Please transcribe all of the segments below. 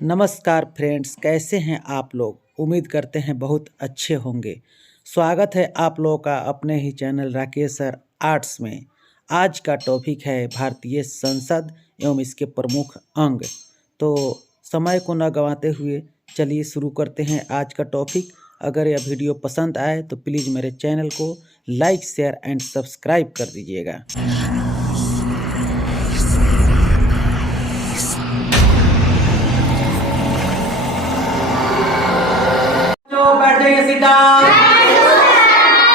नमस्कार फ्रेंड्स, कैसे हैं आप लोग। उम्मीद करते हैं बहुत अच्छे होंगे। स्वागत है आप लोगों का अपने ही चैनल राकेश सर आर्ट्स में। आज का टॉपिक है भारतीय संसद एवं इसके प्रमुख अंग। तो समय को न गंवाते हुए चलिए शुरू करते हैं आज का टॉपिक। अगर यह वीडियो पसंद आए तो प्लीज़ मेरे चैनल को लाइक, शेयर एंड सब्सक्राइब कर दीजिएगा।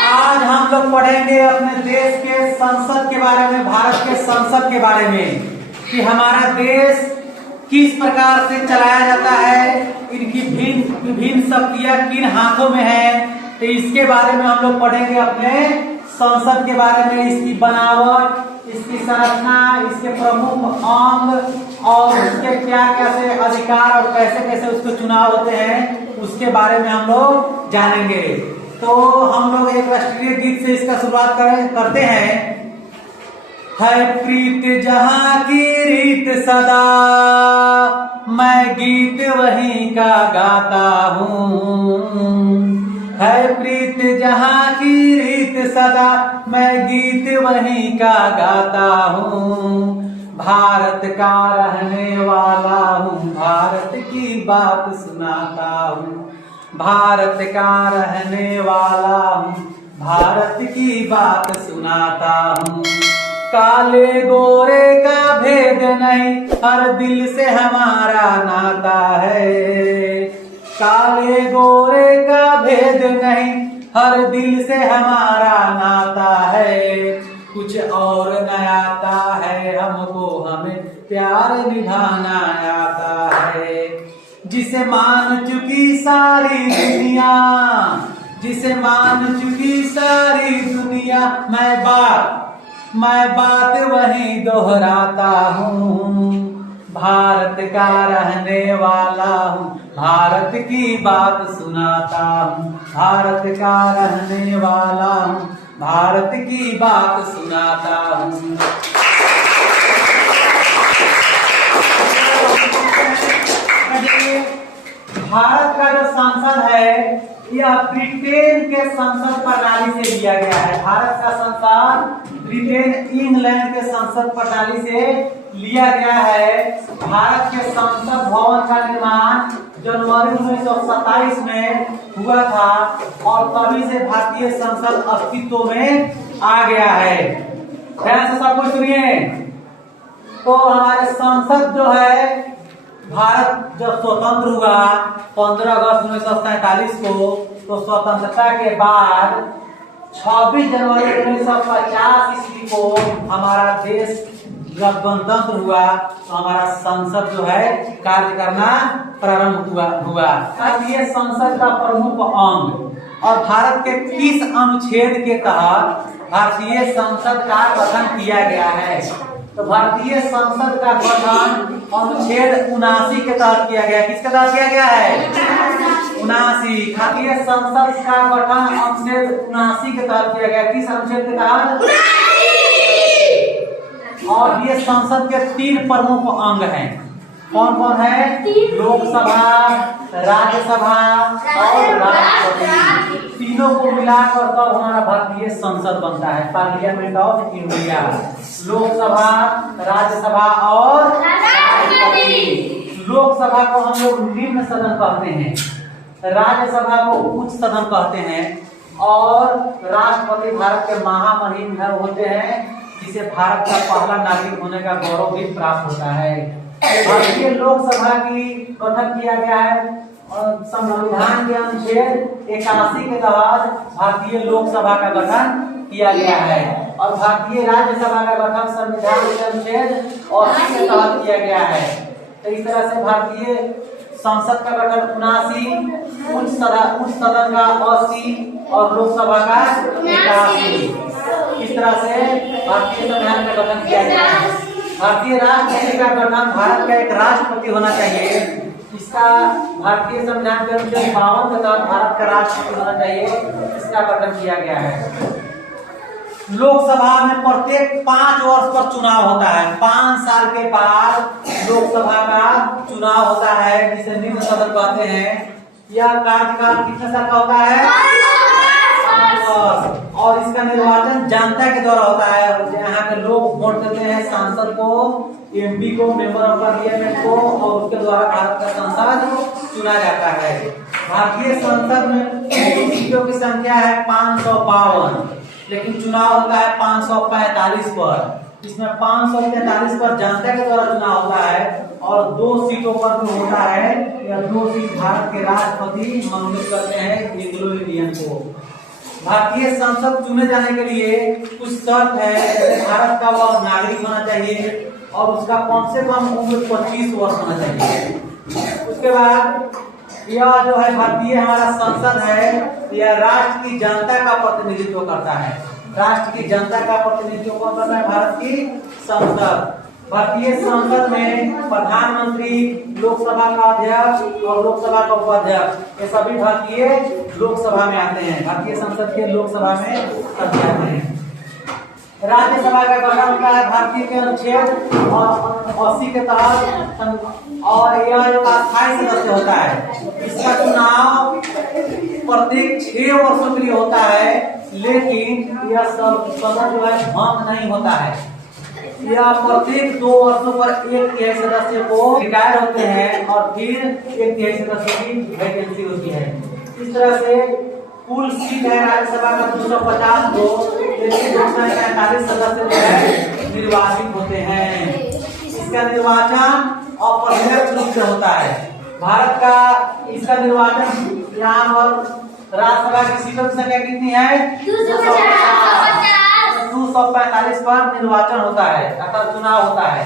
आज हम लोग पढ़ेंगे अपने देश के संसद के बारे में, भारत के संसद के बारे में कि हमारा देश किस प्रकार से चलाया जाता है, इनकी विभिन्न शक्तियां किन हाथों में है। तो इसके बारे में हम लोग पढ़ेंगे अपने संसद के बारे में, इसकी बनावट, इसकी संरचना, इसके प्रमुख अंग और उसके क्या कैसे अधिकार और कैसे कैसे उसके चुनाव होते हैं, उसके बारे में हम लोग जानेंगे। तो हम लोग एक राष्ट्रीय गीत से इसका शुरुआत करते हैं। है प्रीत जहां की रीत सदा, मैं गीत वहीं का गाता हूँ। है प्रीत जहां की रीत सदा, मैं गीत वहीं का गाता हूँ। भारत का रहने वाला हूँ, भारत की बात सुनाता हूँ। भारत का रहने वाला हूँ, भारत की बात सुनाता हूँ। काले गोरे का भेद नहीं, हर दिल से हमारा नाता है। काले गोरे का भेद नहीं, हर दिल से हमारा नाता है। कुछ और न आता है हमको, हमें प्यार निभाना आता है। जिसे मान चुकी सारी दुनिया, जिसे मान चुकी सारी दुनिया, मैं बात वहीं दोहराता हूँ। भारत का रहने वाला हूँ, भारत की बात सुनाता हूँ। भारत का रहने वाला हूँ, भारत की बात सुनाता हूँ। भारत का जो संसद है यह ब्रिटेन के संसद प्रणाली से लिया गया है। भारत का संसद ब्रिटेन, इंग्लैंड के संसद प्रणाली से लिया गया है। भारत के संसद भवन का निर्माण जनवरी 1927 में हुआ था और तभी से भारतीय संसद अस्तित्व में आ गया है। ध्यान से सब कुछ सुनिए। तो हमारे संसद जो है, भारत जब स्वतंत्र हुआ 15 अगस्त 1947 को, तो स्वतंत्रता के बाद 26 जनवरी 1950 ईस्वी को हमारा देश जब गणतंत्र हुआ तो हमारा संसद जो है कार्य करना प्रारंभ हुआ। अब ये संसद का प्रमुख अंग और भारत के 30 अनुच्छेद के तहत भारतीय संसद का गठन किया गया है। तो भारतीय संसद का गठन अनुच्छेद 79 के तहत किया गया। किसके तहत किया गया है? 79। भारतीय संसद का गठन अनुच्छेद 79 के तहत किया गया। किस अनुच्छेद के तहत? और ये संसद के 3 प्रमुख अंग हैं। कौन कौन है? लोकसभा, राज्यसभा और राष्ट्रपति। तीनों को मिलाकर तब हमारा भारतीय संसद बनता है, parliament of India. Lok Sabha, Rajya Sabha और राष्ट्रपति। लोकसभा को हम लोग निम्न सदन कहते हैं, राज्यसभा को उच्च सदन कहते हैं और राष्ट्रपति भारत के महामहिम होते हैं, जिसे भारत का पहला नागरिक होने का गौरव भी प्राप्त होता है। भारतीय लोकसभा की गठन किया गया है और संविधान के अनुच्छेद 81 के तहत भारतीय लोकसभा का गठन किया गया है और भारतीय राज्यसभा का गठन संविधान के अनुच्छेद 80 के तहत किया गया है। तो इस तरह से भारतीय संसद का गठन 79, उच्च सदन का 80 और लोकसभा का 81। इस तरह से भारतीय संविधान का गठन किया गया है। भारतीय राष्ट्रपति का गठन, भारत का एक राष्ट्रपति होना चाहिए। इसका भारतीय संविधान के अनुच्छेद 52 के तहत भारत का राष्ट्रपति होना चाहिए, इसका गठन किया गया है। लोकसभा में प्रत्येक 5 वर्ष पर चुनाव होता है। 5 साल के बाद लोकसभा का चुनाव होता है, जिसे निम्न सदन कहते हैं। यह कार्यकाल कितने साल का होता है? 5 वर्ष। और इसका निर्वाचन जनता के द्वारा होता है। यहाँ के लोग वोट देते हैं सांसद को, एमपी को, मेंबर ऑफ पार्लियामेंट को, और उसके द्वारा भारत का संसद चुना जाता है। भारतीय संसद में सीटों की संख्या है 552, लेकिन चुनाव होता है 545 पर। इसमें 543 पर जनता के द्वारा चुनाव होता है और 2 सीटों पर जो होता है, यह 2 सीट भारत के राष्ट्रपति मनोनीत करते हैं एंग्लो इंडियन को। भारतीय संसद चुने जाने के लिए कुछ शर्त है, जैसे भारत का वह नागरिक होना चाहिए और उसका कम से कम उम्र 25 वर्ष होना चाहिए। उसके बाद यह जो है भारतीय हमारा संसद है, यह राष्ट्र की जनता का प्रतिनिधित्व करता है। राष्ट्र की जनता का प्रतिनिधित्व कौन करता है? भारत की संसद। भारतीय संसद में प्रधानमंत्री, लोकसभा का अध्यक्ष और लोकसभा का उपाध्यक्ष, ये सभी भारतीय लोकसभा में आते हैं। भारतीय संसद के लोकसभा में सभी आते हैं। राज्यसभा का गठन होता है भारतीय के अनुच्छेद 80 के तहत, और यह एक अस्थायी सदस्य होता है। इसका चुनाव प्रत्येक 6 वर्षों के लिए होता है, लेकिन यह सदन जो है भंग नहीं होता है। यह प्रत्येक 2 वर्षों पर एक तिहाई सदस्य को रिटायर होते हैं और फिर एक तिहाई सदस्य की वैकेंसी होती है। इस तरह से कुल सीट है राज्यसभा का 250 को, लेकिन 243 सदस्य जो है निर्वाचित होते हैं। इसका निर्वाचन अप्रत्यक्ष रूप से होता है। भारत का इसका निर्वाचन यहाँ पर राज्यसभा की सीटों की संख्या कितनी है? 245 पर निर्वाचन होता है, अर्थात चुनाव होता है।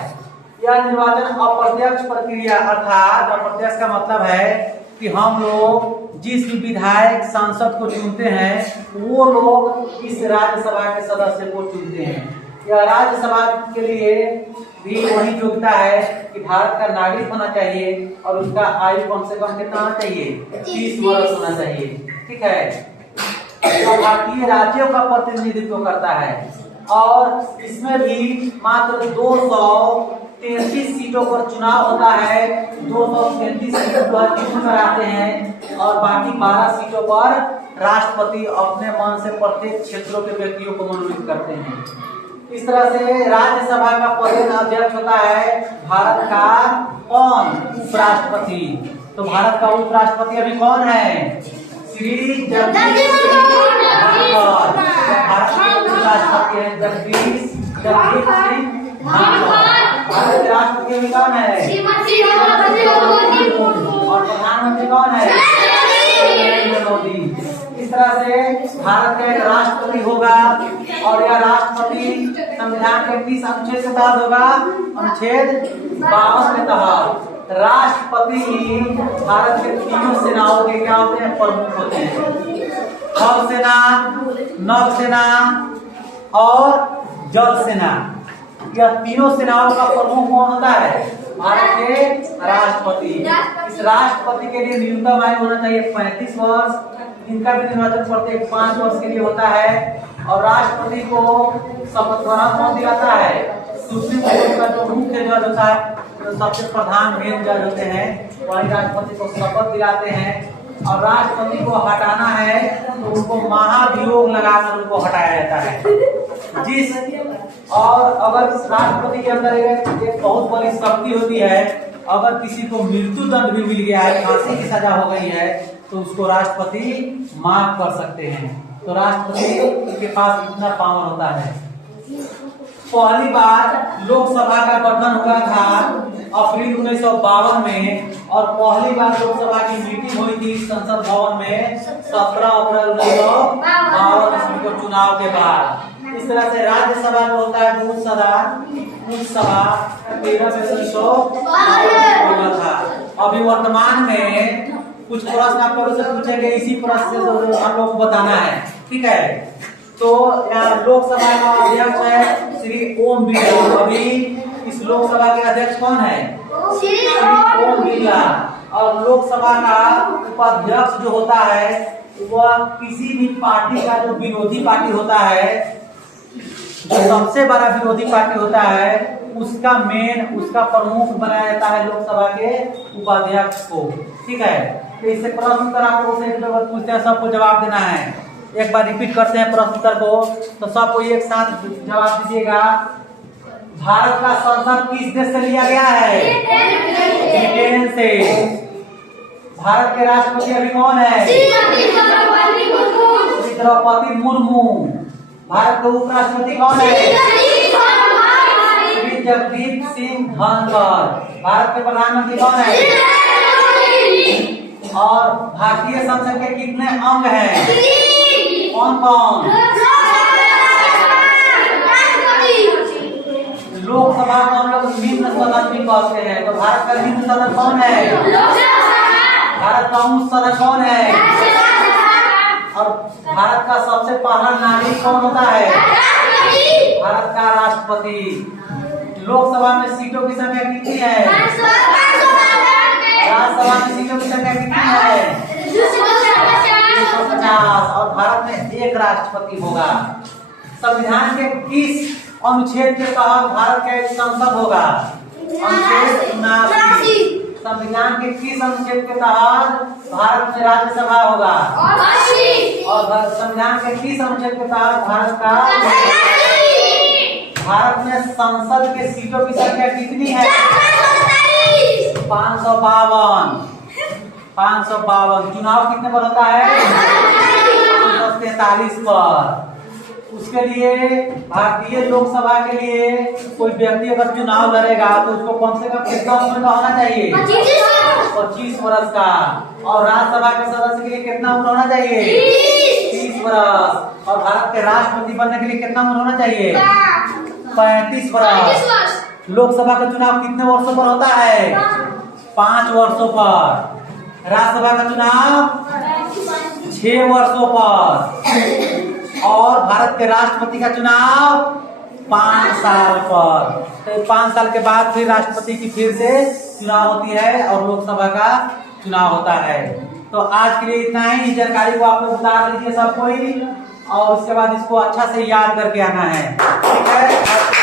यह निर्वाचन अप्रत्यक्ष प्रक्रिया, अर्थात अप्रत्यक्ष का मतलब है कि हम लोग जिस भी विधायक सांसद को चुनते हैं, वो लोग इस राज्यसभा के सदस्य को चुनते हैं। यह राज्यसभा के लिए भी वही योग्यता है कि भारत का नागरिक होना चाहिए और उसका आयु कम से कम कितना होना चाहिए? 30 वर्ष होना चाहिए। ठीक है, तो भारतीय राज्यों का प्रतिनिधित्व करता है और इसमें भी मात्र 233 सीटों पर चुनाव होता है। 233 सीटों पर चुन कराते हैं और बाकी 12 सीटों पर राष्ट्रपति अपने मन से प्रत्येक क्षेत्रों के व्यक्तियों को मनोनीत करते हैं। इस तरह से राज्यसभा का प्रधान अध्यक्ष होता है भारत का कौन? उपराष्ट्रपति। तो भारत का उपराष्ट्रपति अभी कौन है? श्री जगदीश धनखड़। भारत के उपराष्ट्रपति है जगदीश सिंह धनखड़। भारत के राष्ट्रपति अभी कौन है? और प्रधानमंत्री कौन है? नरेंद्र मोदी। इस तरह से भारत का एक राष्ट्रपति होगा और यह राष्ट्रपति संविधान के 30 अनुच्छेद के तहत होगा। अनुच्छेद 52 के तहत राष्ट्रपति ही भारत के 3 सेनाओं के क्या होते हैं? प्रमुख होते हैं। थल सेना, नभ सेना और जल सेना। यह 3 सेनाओं का प्रमुख कौन होता है? भारत के राष्ट्रपति। इस राष्ट्रपति के लिए न्यूनतम आयु होना चाहिए 35 वर्ष। इनका भी निर्वाचन प्रत्येक 5 वर्ष के लिए होता है और राष्ट्रपति को शपथ ग्रहण कौन दिलाता है? सुप्रीम कोर्ट का जो मुख्य जज होता है, सबसे प्रधान मेन जज होते हैं, वही राष्ट्रपति को शपथ दिलाते हैं। और राष्ट्रपति को हटाना है तो उनको महाभियोग लगाकर उनको हटाया जाता है। जिस और अगर राष्ट्रपति के अंदर एक बहुत बड़ी शक्ति होती है, अगर किसी को मृत्यु दंड भी मिल गया है, फांसी की सजा हो गई है, तो उसको राष्ट्रपति माफ कर सकते हैं। तो राष्ट्रपति के पास इतना पावर होता है। पहली बार लोकसभा का गठन हुआ था अप्रैल 1952 में और पहली बार लोकसभा की मीटिंग हुई थी संसद भवन में 17 अप्रैल 1952 ईस्वी को चुनाव के बाद। इस तरह से राज्यसभा को होता है दूध सदन, उच्च सभा 13 फरवरी को था। अभी वर्तमान में कुछ प्रश्न आप लोगों से पूछेंगे, इसी प्रश्न से आप लोगों को बताना है। ठीक है, तो यहाँ लोकसभा का अध्यक्ष है श्री ओम बिरला। अभी इस लोकसभा के अध्यक्ष कौन है? श्री ओम बिरला। और लोकसभा का उपाध्यक्ष जो होता है वह किसी भी पार्टी का जो विरोधी पार्टी होता है जो सबसे बड़ा विरोधी पार्टी होता है उसका प्रमुख बनाया जाता है लोकसभा के उपाध्यक्ष को। ठीक है, तो इससे प्रश्न उत्तर आपको पूछते हैं, सबको जवाब देना है। एक बार रिपीट करते हैं प्रश्न उत्तर को, तो सबको एक साथ जवाब दीजिएगा। भारत का संसद किस देश से लिया गया है? ब्रिटेन से। भारत के राष्ट्रपति अभी कौन है? द्रौपदी मुर्मू। भारत के उपराष्ट्रपति कौन है? श्री जगदीप सिंह धनखड़। भारत के प्रधानमंत्री कौन है? और भारतीय संसद के कितने अंग हैं? कौन कौन? लोकसभा को हम लोग निम्न सदन भी कहते हैं। तो भारत का निम्न सदन कौन है? भारत का उच्च सदन कौन है? और भारत का सबसे पहला नागरिक कौन होता है? भारत का राष्ट्रपति। लोकसभा में सीटों की संख्या कितनी है? राज्यसभा में सीटों की संख्या कितनी है? 250। और भारत में एक राष्ट्रपति होगा। संविधान के किस अनुच्छेद के तहत भारत का एक संसद होगा? अनुच्छेद 79। संविधान के किस अनुच्छेद के तहत भारत में राज्यसभा होगा? और संविधान के किस अनुच्छेद के तहत भारत में संसद के सीटों की संख्या कितनी है? 552। 552। चुनाव कितने पर होता है? 543 पर। उसके लिए भारतीय लोकसभा के लिए कोई व्यक्ति अगर चुनाव लड़ेगा तो उसको कम से कम कितना उम्र का होना चाहिए? 25 वर्ष का। और राज्यसभा के सदस्य के लिए कितना उम्र होना चाहिए? 30 वर्ष। और भारत के राष्ट्रपति बनने के लिए कितना उम्र होना चाहिए? 35 वर्ष। लोकसभा का चुनाव कितने वर्षों पर होता है? 5 वर्षों पर। राज्यसभा का चुनाव 6 वर्षों पर। और भारत के राष्ट्रपति का चुनाव 5 साल पर। तो 5 साल के बाद फिर राष्ट्रपति की फिर से चुनाव होती है और लोकसभा का चुनाव होता है। तो आज के लिए इतना ही। जानकारी को आप लोग उतार लीजिए सब कोई, और उसके बाद इसको अच्छा से याद करके आना है। ठीक है।